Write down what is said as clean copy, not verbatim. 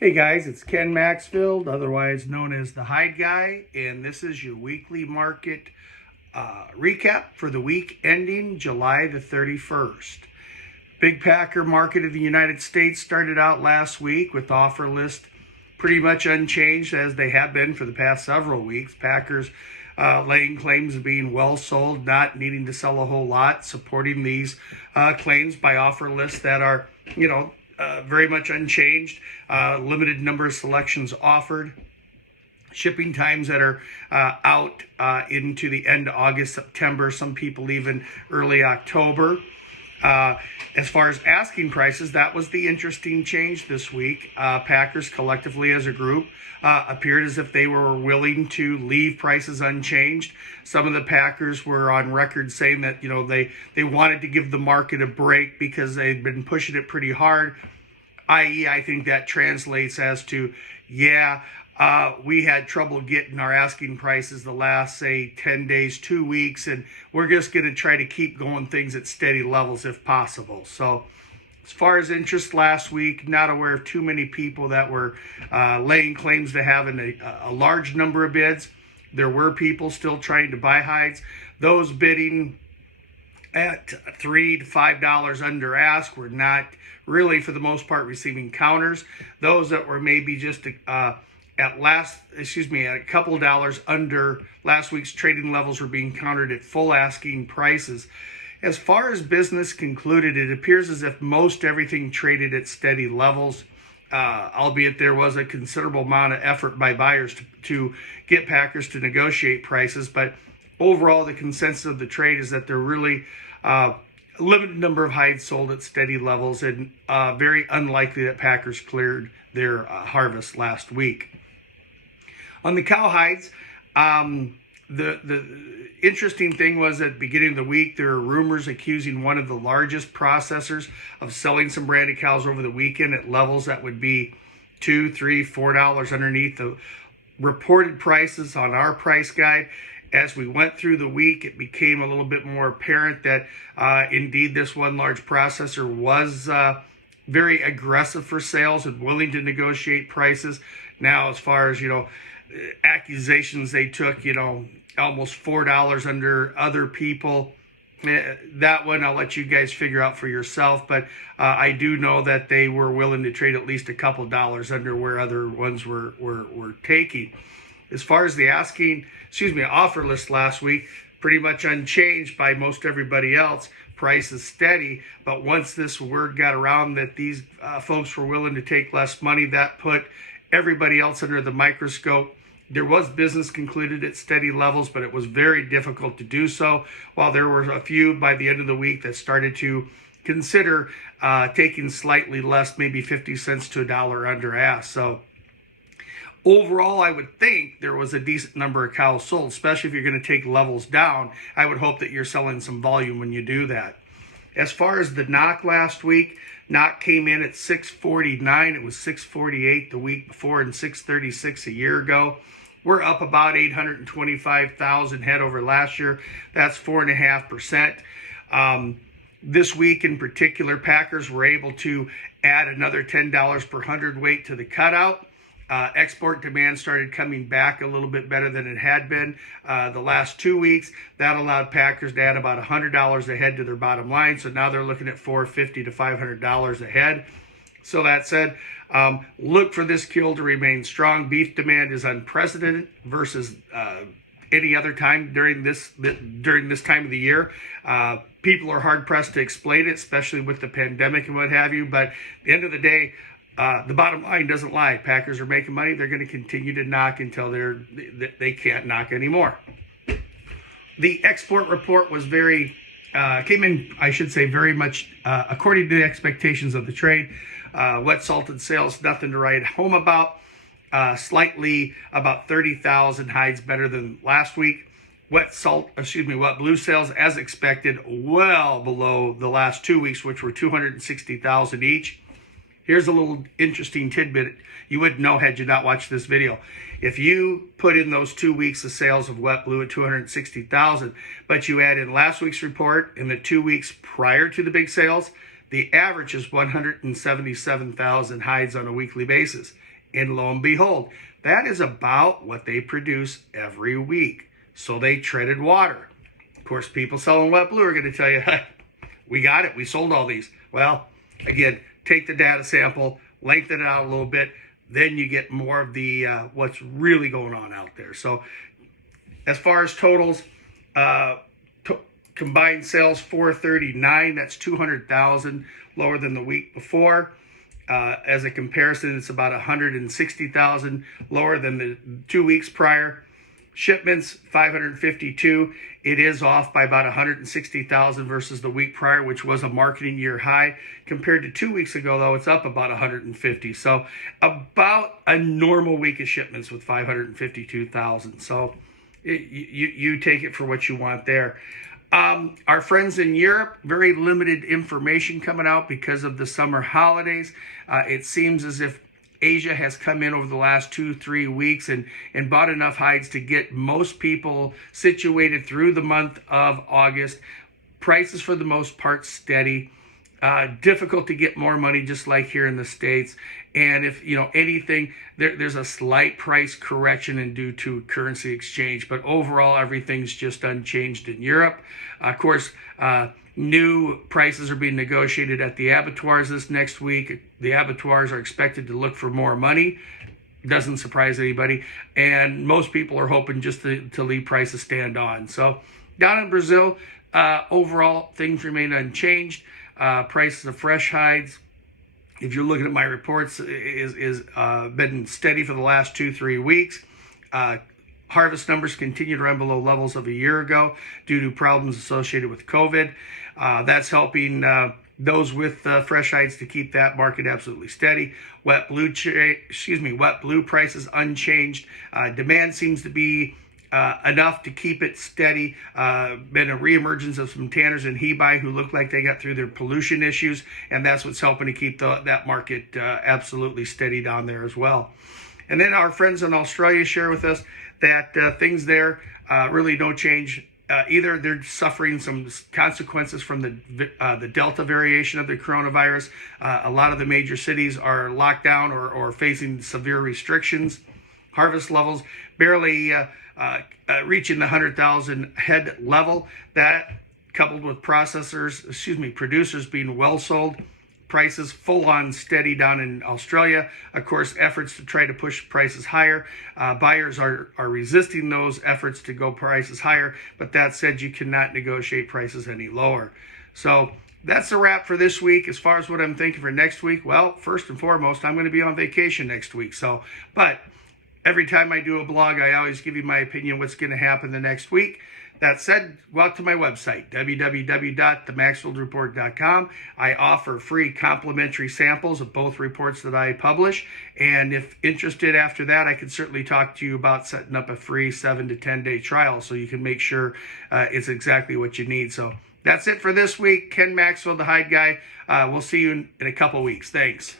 Hey guys, it's Ken Maxfield, otherwise known as the Hide Guy, and this is your weekly market recap for the week ending July the 31st. Big Packer market of the United States started out last week with offer list pretty much unchanged as they have been for the past several weeks. Packers laying claims of being well sold, not needing to sell a whole lot, supporting these claims by offer lists that are, very much unchanged. Limited number of selections offered. Shipping times that are out into the end of August, September, some people even early October. As far as asking prices, that was the interesting change this week. Packers collectively as a group appeared as if they were willing to leave prices unchanged. Some of the Packers were on record saying that, they wanted to give the market a break because they'd been pushing it pretty hard. I.e., I think that translates as to, we had trouble getting our asking prices the last, say, 10 days, 2 weeks, and we're just going to try to keep going things at steady levels if possible. So as far as interest last week, not aware of too many people that were laying claims to having a large number of bids. There were people still trying to buy hides. Those bidding at $3 to $5 under ask were not really, for the most part, receiving counters. Those that were maybe just at a couple of dollars under last week's trading levels were being countered at full asking prices. As far as business concluded, it appears as if most everything traded at steady levels, albeit there was a considerable amount of effort by buyers to get Packers to negotiate prices. But overall, the consensus of the trade is that they're really limited number of hides sold at steady levels, and very unlikely that Packers cleared their harvest last week. On the cow hides, the interesting thing was at the beginning of the week, there were rumors accusing one of the largest processors of selling some branded cows over the weekend at levels that would be $2, $3, $4 underneath the reported prices on our price guide. As we went through the week, it became a little bit more apparent that indeed this one large processor was very aggressive for sales and willing to negotiate prices. Now, as far as, accusations they took, almost $4 under other people. That one I'll let you guys figure out for yourself, but I do know that they were willing to trade at least a couple dollars under where other ones were taking. As far as the offer list last week, pretty much unchanged by most everybody else. Price is steady, but once this word got around that these folks were willing to take less money, that put everybody else under the microscope. There was business concluded at steady levels, but it was very difficult to do so. While there were a few by the end of the week that started to consider taking slightly less, maybe 50 cents to $1 under ask. So overall, I would think there was a decent number of cows sold, especially if you're going to take levels down. I would hope that you're selling some volume when you do that. As far as the knock last week, knock came in at 649. It was 648 the week before and 636 a year ago. We're up about 825,000 head over last year. That's 4.5%. This week in particular, Packers were able to add another $10 per hundredweight to the cutout. Export demand started coming back a little bit better than it had been the last 2 weeks. That allowed Packers to add about $100 a head to their bottom line. So now they're looking at $450 to $500 a head. So that said, look for this kill to remain strong. Beef demand is unprecedented versus any other time during this time of the year. People are hard pressed to explain it, especially with the pandemic and what have you. But at the end of the day, the bottom line doesn't lie. Packers are making money. They're going to continue to knock until they can't knock anymore. The export report was very much according to the expectations of the trade. Wet salted sales, nothing to write home about. Slightly about 30,000 hides better than last week. Wet blue sales, as expected, well below the last 2 weeks, which were 260,000 each. Here's a little interesting tidbit you wouldn't know had you not watched this video. If you put in those 2 weeks of sales of wet blue at 260,000, but you add in last week's report and the 2 weeks prior to the big sales, The average is 177,000 hides on a weekly basis. And lo and behold, that is about what they produce every week. So they treaded water. Of course, people selling wet blue are going to tell you, we got it, we sold all these. Well, again, take the data sample, lengthen it out a little bit, then you get more of the what's really going on out there. So as far as totals, combined sales 439, that's 200,000 lower than the week before. As a comparison, it's about 160,000 lower than the 2 weeks prior. Shipments 552. It is off by about 160,000 versus the week prior, which was a marketing year high. Compared to 2 weeks ago, though, it's up about 150. So about a normal week of shipments with 552,000. So you take it for what you want there. Our friends in Europe, very limited information coming out because of the summer holidays. It seems as if Asia has come in over the last 2-3 weeks and bought enough hides to get most people situated through the month of August. Prices for the most part steady. Difficult to get more money, just like here in the States. And if anything, there's a slight price correction and due to currency exchange, but overall everything's just unchanged in Europe. Of course, new prices are being negotiated at the abattoirs this next week. The abattoirs are expected to look for more money. Doesn't surprise anybody. And most people are hoping just to leave prices stand on. So down in Brazil, overall things remain unchanged. Prices of fresh hides, if you're looking at my reports, is been steady for the last 2-3 weeks. Harvest numbers continue to run below levels of a year ago due to problems associated with COVID. That's helping those with fresh hides to keep that market absolutely steady. Wet blue prices unchanged. Demand seems to be enough to keep it steady. Been a reemergence of some tanners in Hebei who look like they got through their pollution issues, and that's what's helping to keep that market absolutely steady down there as well. And then our friends in Australia share with us that things there really don't change. Either they're suffering some consequences from the Delta variation of the coronavirus. A lot of the major cities are locked down or facing severe restrictions. Harvest levels barely reaching the 100,000 head level. That coupled with producers being well sold, prices full on steady down in Australia. Of course, efforts to try to push prices higher. Buyers are resisting those efforts to go prices higher. But that said, you cannot negotiate prices any lower. So that's a wrap for this week. As far as what I'm thinking for next week, well, first and foremost, I'm going to be on vacation next week. But every time I do a blog, I always give you my opinion what's going to happen the next week. That said, go out to my website, www.themaxfieldreport.com. I offer free complimentary samples of both reports that I publish. And if interested after that, I can certainly talk to you about setting up a free 7 to 10 day trial so you can make sure it's exactly what you need. So that's it for this week. Ken Maxfield, the Hide Guy. We'll see you in a couple weeks. Thanks.